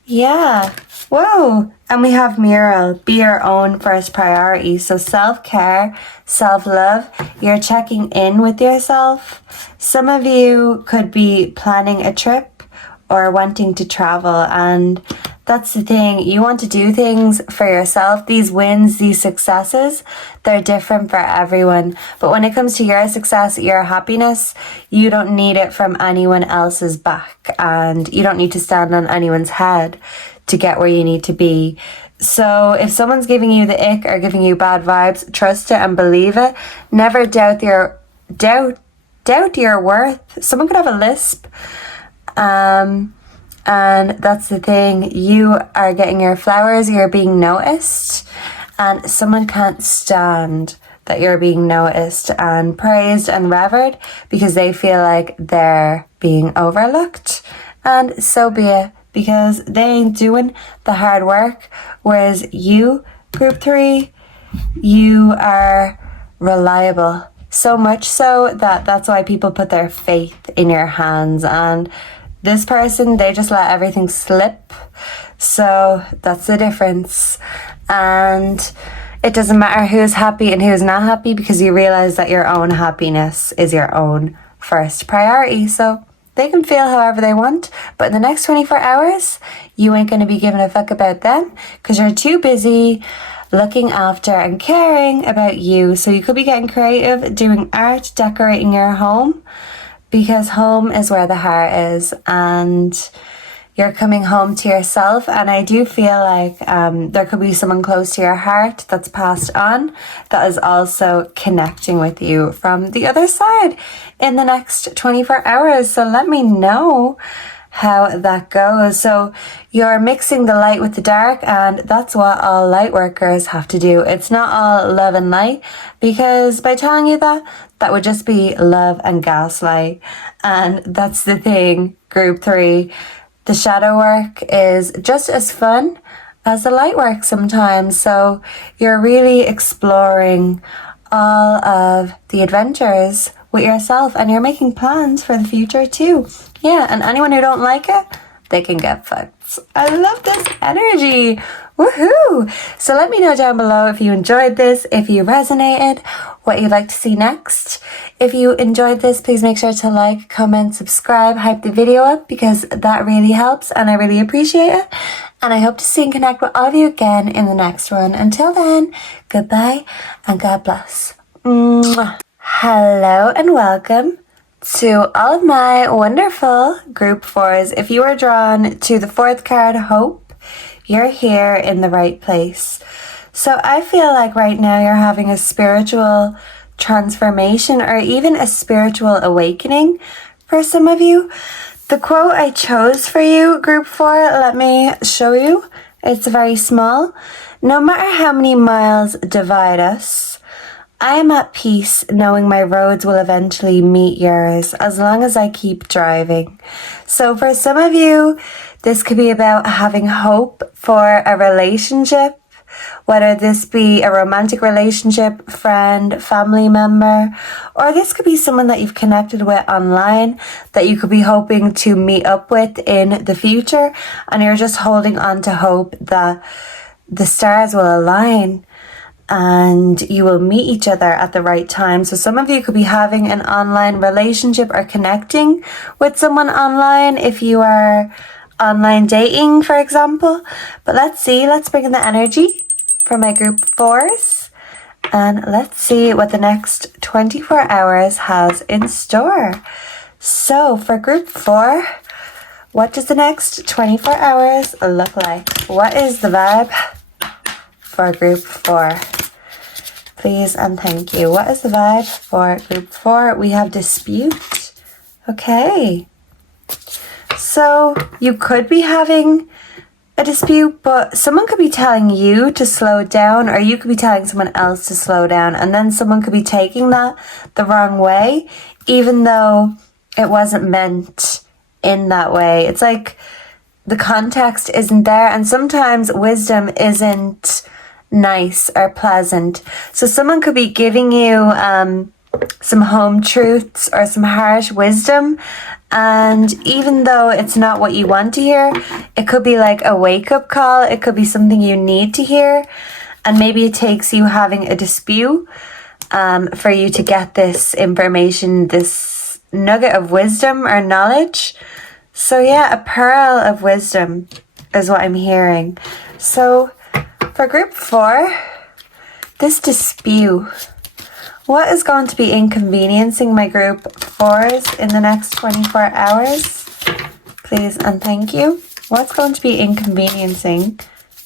Yeah. Whoa. And we have mural, be your own first priority. So self-care, self-love, you're checking in with yourself. Some of you could be planning a trip or wanting to travel, and that's the thing. You want to do things for yourself. These wins, these successes, they're different for everyone. But when it comes to your success, your happiness, you don't need it from anyone else's back, and you don't need to stand on anyone's head to get where you need to be. So if someone's giving you the ick or giving you bad vibes, trust it and believe it. Never doubt your worth. Someone could have a lisp. And that's the thing. You are getting your flowers, you're being noticed, and someone can't stand that you're being noticed and praised and revered because they feel like they're being overlooked. And so be it, because they ain't doing the hard work. Whereas you, group 3, you are reliable. So much so that that's why people put their faith in your hands. And this person, they just let everything slip. So that's the difference. And it doesn't matter who's happy and who's not happy, because you realize that your own happiness is your own first priority. So they can feel however they want, but in the next 24 hours, you ain't going to be giving a fuck about them because you're too busy looking after and caring about you. So you could be getting creative, doing art, decorating your home, because home is where the heart is, and you're coming home to yourself. And I do feel like there could be someone close to your heart that's passed on that is also connecting with you from the other side in the next 24 hours. So let me know how that goes. So you're mixing the light with the dark, and that's what all light workers have to do. It's not all love and light, because by telling you that, that would just be love and gaslight. And that's the thing, group 3. The shadow work is just as fun as the light work sometimes. So you're really exploring all of the adventures with yourself, and you're making plans for the future too. Yeah, and anyone who don't like it, they can get fucked. I love this energy. Woohoo! So let me know down below if you enjoyed this, if you resonated, what you'd like to see next. If you enjoyed this, please make sure to like, comment, subscribe, hype the video up, because that really helps and I really appreciate it. And I hope to see and connect with all of you again in the next one. Until then, goodbye and God bless. Mwah. Hello and welcome to all of my wonderful group 4s. If you are drawn to the 4th card, Hope, you're here in the right place. So I feel like right now you're having a spiritual transformation, or even a spiritual awakening for some of you. The quote I chose for you, group 4, let me show you. It's very small. No matter how many miles divide us, I am at peace knowing my roads will eventually meet yours as long as I keep driving. So for some of you, this could be about having hope for a relationship, whether this be a romantic relationship, friend, family member, or this could be someone that you've connected with online that you could be hoping to meet up with in the future, and you're just holding on to hope that the stars will align and you will meet each other at the right time. So some of you could be having an online relationship or connecting with someone online if you are online dating, for example. But let's bring in the energy for my group 4s, and let's see what the next 24 hours has in store. So for group 4, what does the next 24 hours look like? What is the vibe for group 4? Please and thank you. What is the vibe for group 4? We have dispute. Okay. So you could be having a dispute, but someone could be telling you to slow down, or you could be telling someone else to slow down, and then someone could be taking that the wrong way, even though it wasn't meant in that way. It's like the context isn't there, and sometimes wisdom isn't nice or pleasant. So someone could be giving you some home truths or some harsh wisdom, and even though it's not what you want to hear, it could be like a wake-up call. It could be something you need to hear, and maybe it takes you having a dispute for you to get this information, this nugget of wisdom or knowledge. So yeah, a pearl of wisdom is what I'm hearing. So for group 4, this dispute, what is going to be inconveniencing my group 4s in the next 24 hours? Please and thank you. What's going to be inconveniencing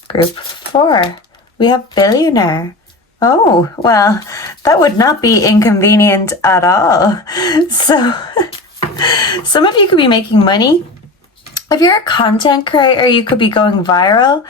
group 4? We have billionaire. Oh, well, that would not be inconvenient at all. So some of you could be making money. If you're a content creator, you could be going viral,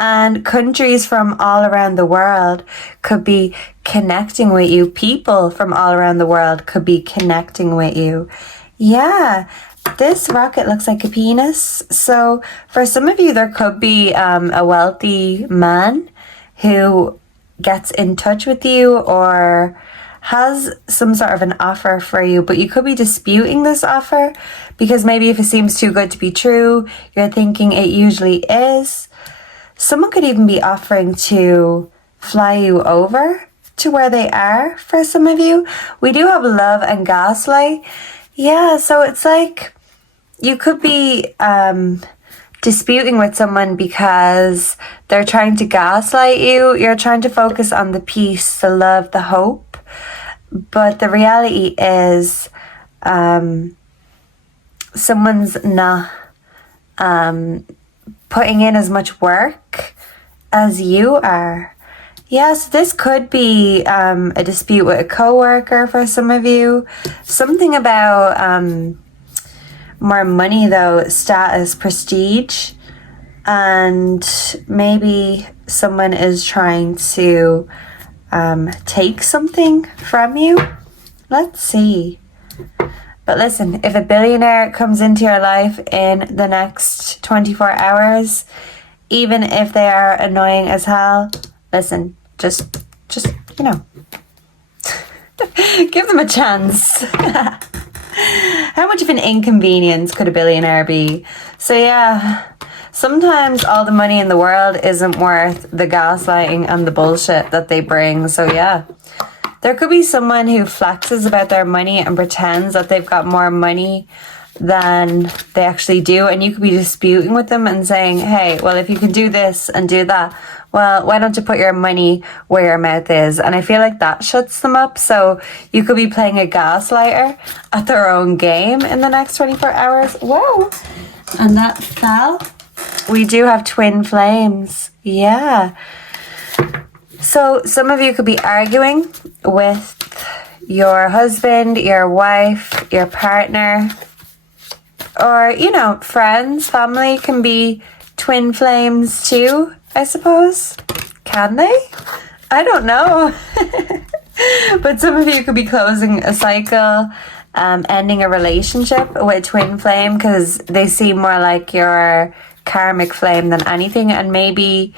and countries from all around the world could be connecting with you. People from all around the world could be connecting with you. Yeah, this rocket looks like a penis. So for some of you, there could be a wealthy man who gets in touch with you or has some sort of an offer for you, but you could be disputing this offer because maybe if it seems too good to be true, you're thinking it usually is. Someone could even be offering to fly you over to where they are for some of you. We do have love and gaslight. Yeah, so it's like you could be disputing with someone because they're trying to gaslight you. You're trying to focus on the peace, the love, the hope. But the reality is someone's not putting in as much work as you are. Yes, this could be a dispute with a coworker for some of you. Something about more money though, status, prestige, and maybe someone is trying to take something from you. Let's see. But listen, if a billionaire comes into your life in the next 24 hours, even if they are annoying as hell, listen, just you know, give them a chance. How much of an inconvenience could a billionaire be? So yeah, sometimes all the money in the world isn't worth the gaslighting and the bullshit that they bring. So yeah, there could be someone who flexes about their money and pretends that they've got more money than they actually do, and you could be disputing with them and saying, hey, well, if you can do this and do that, well, why don't you put your money where your mouth is? And I feel like that shuts them up. So you could be playing a gaslighter at their own game in the next 24 hours. Whoa. And that fell. We do have twin flames. Yeah. So some of you could be arguing with your husband, your wife, your partner, or, you know, friends, family can be twin flames too, I suppose. Can they? I don't know. But some of you could be closing a cycle, ending a relationship with twin flame, because they seem more like your karmic flame than anything. And maybe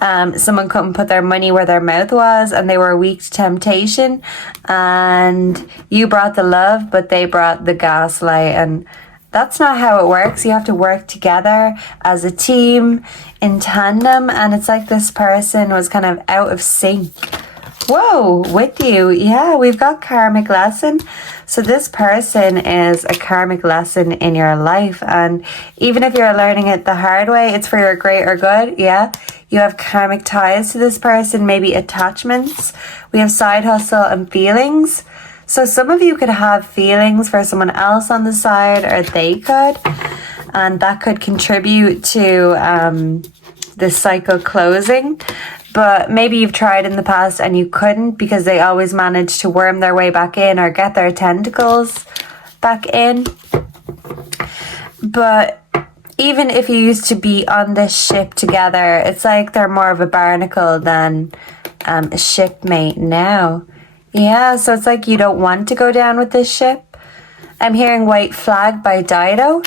someone couldn't put their money where their mouth was, and they were weak to temptation, and you brought the love, but they brought the gaslight. And that's not how it works. You have to work together as a team, in tandem. And it's like this person was kind of out of sync. Whoa, with you. Yeah, we've got karmic lesson. So this person is a karmic lesson in your life. And even if you're learning it the hard way, it's for your greater good. Yeah, you have karmic ties to this person, maybe attachments. We have side hustle and feelings. So some of you could have feelings for someone else on the side, or they could. And that could contribute to this cycle closing. But maybe you've tried in the past and you couldn't, because they always managed to worm their way back in or get their tentacles back in. But even if you used to be on this ship together, it's like they're more of a barnacle than a shipmate now. Yeah, so it's like you don't want to go down with this ship. I'm hearing white flag by Dido.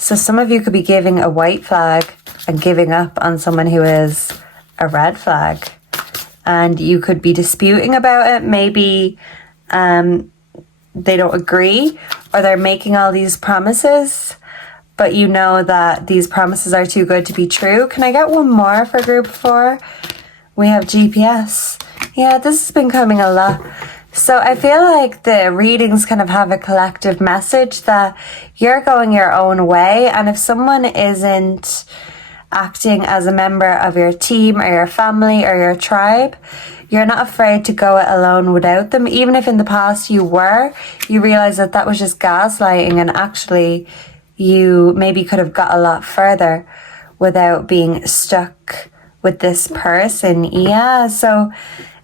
So some of you could be giving a white flag and giving up on someone who is a red flag. And you could be disputing about it. Maybe they don't agree, or they're making all these promises, but you know that these promises are too good to be true. Can I get one more for group 4? We have GPS. Yeah, this has been coming a lot. So I feel like the readings kind of have a collective message that you're going your own way. And if someone isn't acting as a member of your team or your family or your tribe, you're not afraid to go it alone without them. Even if in the past you were, you realize that that was just gaslighting, and actually you maybe could have got a lot further without being stuck with this person. Yeah, so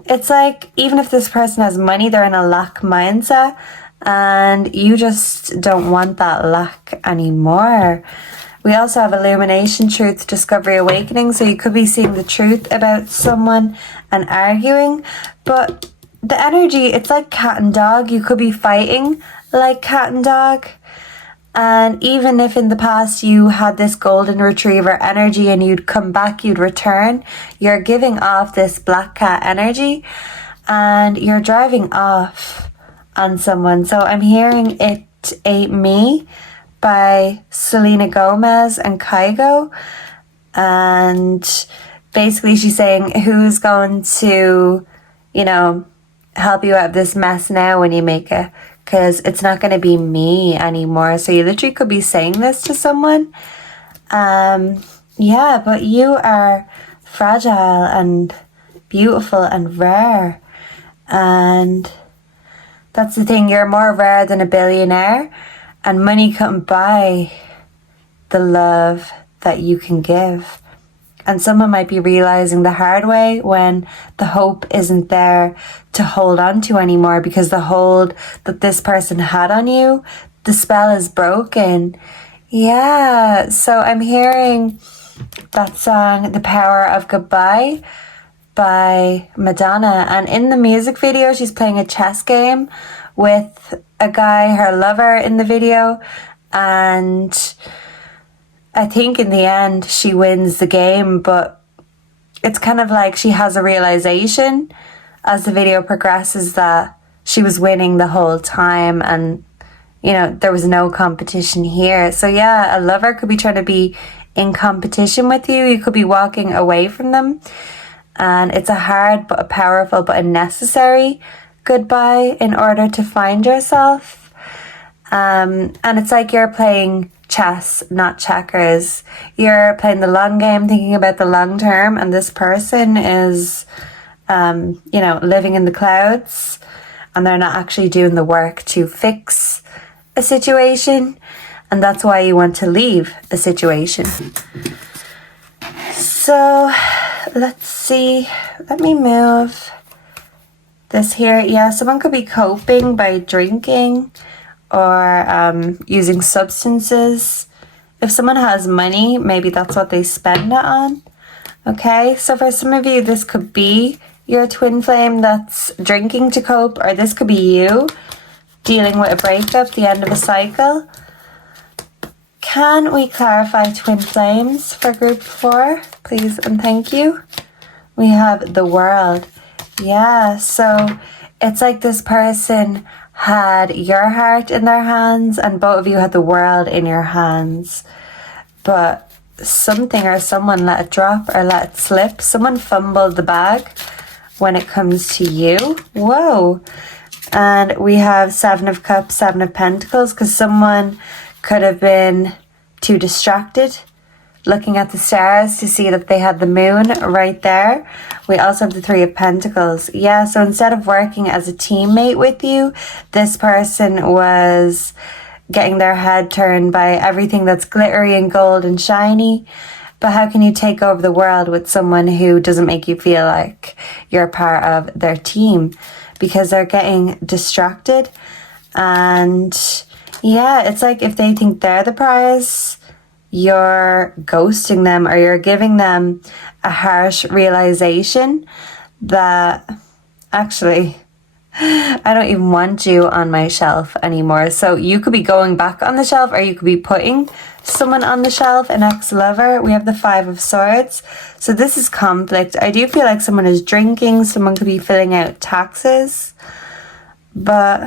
it's like, even if this person has money, they're in a lack mindset, and you just don't want that lack anymore. We also have illumination, truth, discovery, awakening. So you could be seeing the truth about someone and arguing. But the energy, it's like cat and dog. You could be fighting like cat and dog. And even if in the past you had this golden retriever energy and you'd come back, you'd return, you're giving off this black cat energy and you're driving off on someone. So I'm hearing It Ain't Me by Selena Gomez and Kygo. And basically she's saying, who's going to, help you out of this mess now when you make it? Because it's not going to be me anymore. So you literally could be saying this to someone. Yeah, but you are fragile and beautiful and rare. And that's the thing, you're more rare than a billionaire. And money can't buy the love that you can give. And someone might be realizing the hard way when the hope isn't there to hold on to anymore, because the hold that this person had on you, the spell is broken. Yeah, so I'm hearing that song, The Power of Goodbye by Madonna. And in the music video, she's playing a chess game with a guy, her lover, in the video. And I think in the end she wins the game, but it's kind of like she has a realization as the video progresses that she was winning the whole time, and there was no competition here. So yeah, a lover could be trying to be in competition with you. You could be walking away from them, and it's a hard but a powerful but a necessary goodbye in order to find yourself. And it's like you're playing chess, not checkers. You're playing the long game, thinking about the long term, and this person is living in the clouds, and they're not actually doing the work to fix a situation, and that's why you want to leave a situation. So let's see, let me move this here. Yeah, someone could be coping by drinking or using substances If someone has money, maybe that's what they spend it on. Okay, so for some of you, this could be your twin flame that's drinking to cope, or this could be you dealing with a breakup, the end of a cycle. Can we clarify twin flames for group 4, please and thank you? We have the World. Yeah, so it's like this person had your heart in their hands and both of you had the world in your hands. But something or someone let it drop or let it slip. Someone fumbled the bag when it comes to you. Whoa. And we have 7 of Cups, 7 of Pentacles, because someone could have been too distracted looking at the stars to see that they had the moon right there. We also have the 3 of Pentacles. Yeah, so instead of working as a teammate with you, this person was getting their head turned by everything that's glittery and gold and shiny. But how can you take over the world with someone who doesn't make you feel like you're part of their team? Because they're getting distracted. And yeah, it's like if they think they're the prize, you're ghosting them, or you're giving them a harsh realization that actually I don't even want you on my shelf anymore. So you could be going back on the shelf, or you could be putting someone on the shelf, an ex-lover. We have the 5 of Swords. So this is conflict. I do feel like someone is drinking, someone could be filling out taxes, but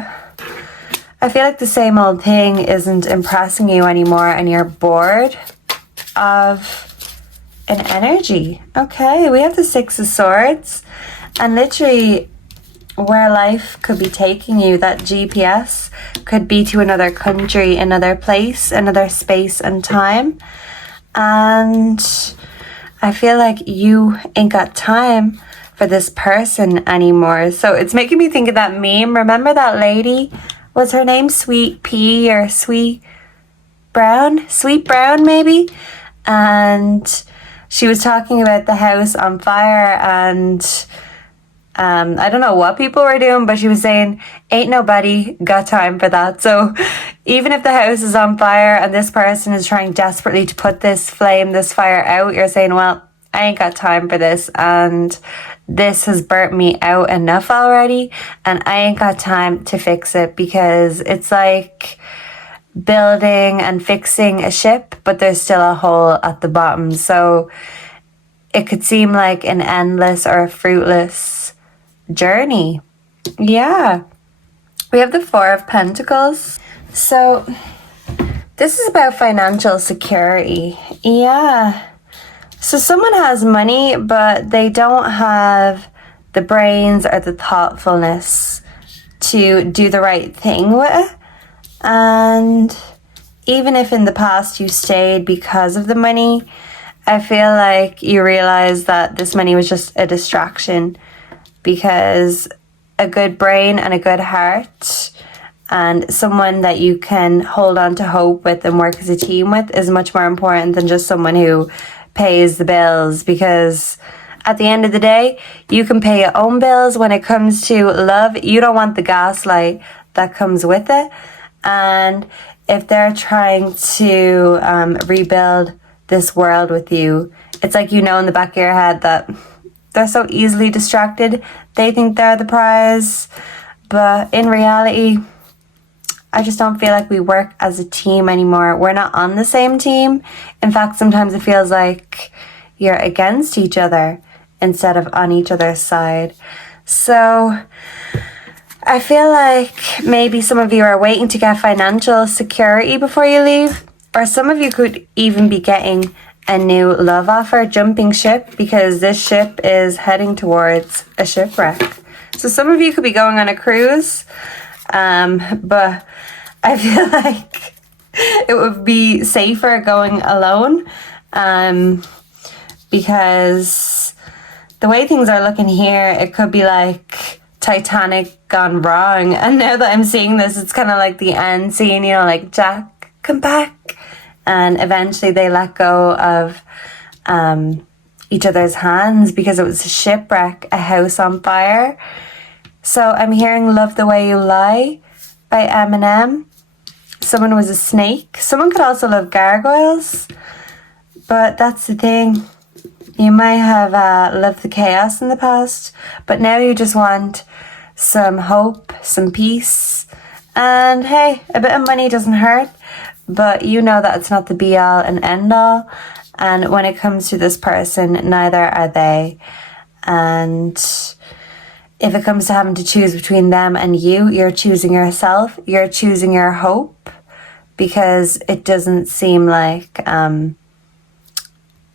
I feel like the same old thing isn't impressing you anymore and you're bored of an energy. Okay, we have the 6 of Swords, and literally where life could be taking you, that GPS could be to another country, another place, another space and time. And I feel like you ain't got time for this person anymore. So it's making me think of that meme. Remember that lady? Was her name Sweet Pea or Sweet Brown? Sweet Brown, maybe? And she was talking about the house on fire, and I don't know what people were doing, but she was saying, ain't nobody got time for that. So even if the house is on fire and this person is trying desperately to put this flame, this fire out, you're saying, well, I ain't got time for this, and this has burnt me out enough already, and I ain't got time to fix it. Because it's like building and fixing a ship, but there's still a hole at the bottom. So it could seem like an endless or a fruitless journey. Yeah. We have the 4 of Pentacles. So this is about financial security. Yeah. So someone has money, but they don't have the brains or the thoughtfulness to do the right thing with it. And even if in the past you stayed because of the money, I feel like you realize that this money was just a distraction, because a good brain and a good heart and someone that you can hold on to hope with and work as a team with is much more important than just someone who pays the bills. Because at the end of the day, you can pay your own bills. When it comes to love, you don't want the gaslight that comes with it. And if they're trying to rebuild this world with you, it's like, you know, in the back of your head that they're so easily distracted. They think they're the prize, but in reality, I just don't feel like we work as a team anymore. We're not on the same team. In fact, sometimes it feels like you're against each other instead of on each other's side. So I feel like maybe some of you are waiting to get financial security before you leave, or some of you could even be getting a new love offer, jumping ship, because this ship is heading towards a shipwreck. So some of you could be going on a cruise, but I feel like it would be safer going alone, because the way things are looking here, it could be like Titanic gone wrong. And now that I'm seeing this, it's kind of like the end scene, you know, like, Jack, come back. And eventually they let go of each other's hands because it was a shipwreck, a house on fire. So I'm hearing Love the Way You Lie by Eminem. someone was a snake. Someone could also love gargoyles, but that's the thing. You might have loved the chaos in the past, but now you just want some hope, some peace, and hey, a bit of money doesn't hurt, but you know that it's not the be all and end all, and when it comes to this person, neither are they. And if it comes to having to choose between them and you, you're choosing yourself, you're choosing your hope, because it doesn't seem like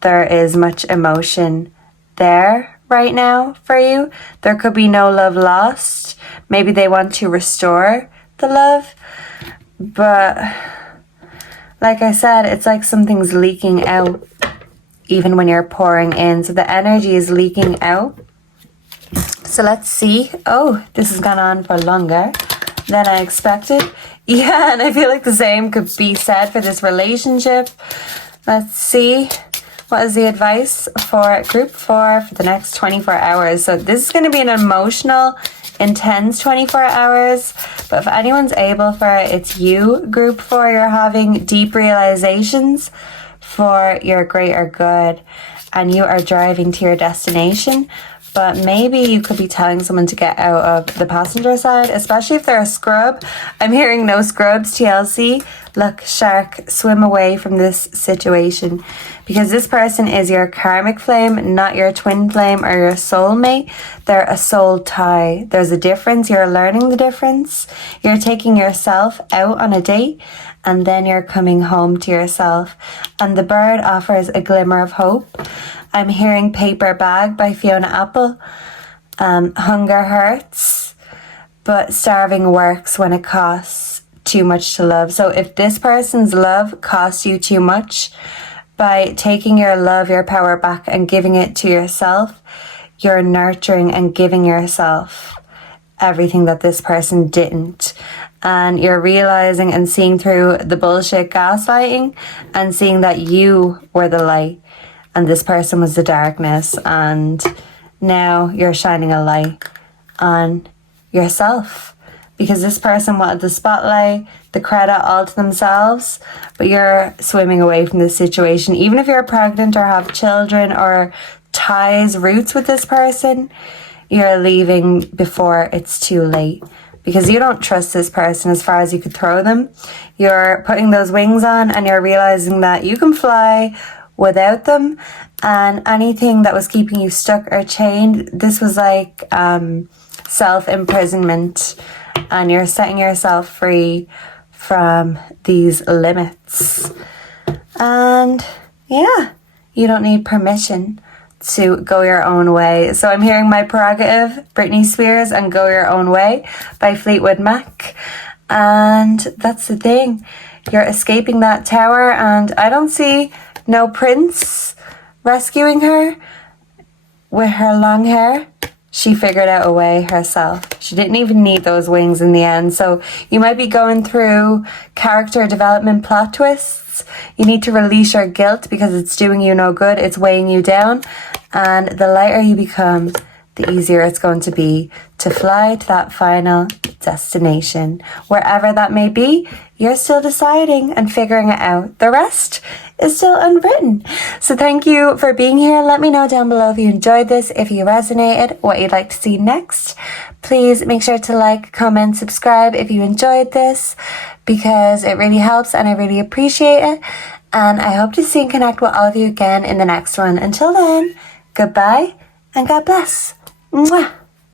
there is much emotion there right now for you. There could be no love lost. Maybe they want to restore the love, but like I said, it's like something's leaking out even when you're pouring in. So the energy is leaking out. So let's see. Oh, this has gone on for longer than I expected. Yeah, and I feel like the same could be said for this relationship. Let's see. What is the advice for group 4 for the next 24 hours? So this is going to be an emotional, intense 24 hours. But if anyone's able for it, it's you, group 4. You're having deep realizations for your greater good. And you are driving to your destination. But maybe you could be telling someone to get out of the passenger side, especially if they're a scrub. I'm hearing no scrubs, TLC. Look, shark, swim away from this situation, because this person is your karmic flame, not your twin flame or your soulmate. They're a soul tie. There's a difference. You're learning the difference. You're taking yourself out on a date, and then you're coming home to yourself. And the bird offers a glimmer of hope. I'm hearing Paper Bag by Fiona Apple. Hunger hurts, but starving works when it costs too much to love. So if this person's love costs you too much, by taking your love, your power back and giving it to yourself, you're nurturing and giving yourself everything that this person didn't. And you're realizing and seeing through the bullshit gaslighting and seeing that you were the light and this person was the darkness, and now you're shining a light on yourself, because this person wanted the spotlight, the credit all to themselves, but you're swimming away from this situation. Even if you're pregnant or have children or ties, roots with this person, you're leaving before it's too late, because you don't trust this person as far as you could throw them. You're putting those wings on and you're realizing that you can fly without them, and anything that was keeping you stuck or chained, this was like self-imprisonment, and you're setting yourself free from these limits. And yeah, you don't need permission to go your own way. So I'm hearing My Prerogative, Britney Spears, and Go Your Own Way by Fleetwood Mac. And that's the thing, you're escaping that tower, and I don't see no prince rescuing her with her long hair. She figured out a way herself. She didn't even need those wings in the end. So you might be going through character development plot twists. You need to release your guilt because it's doing you no good. It's weighing you down. And the lighter you become, the easier it's going to be to fly to that final destination. Wherever that may be, you're still deciding and figuring it out. The rest is still unwritten. So thank you for being here. Let me know down below if you enjoyed this, if you resonated, what you'd like to see next. Please make sure to like, comment, subscribe if you enjoyed this, because it really helps and I really appreciate it. And I hope to see and connect with all of you again in the next one. Until then, goodbye and God bless. Mwah.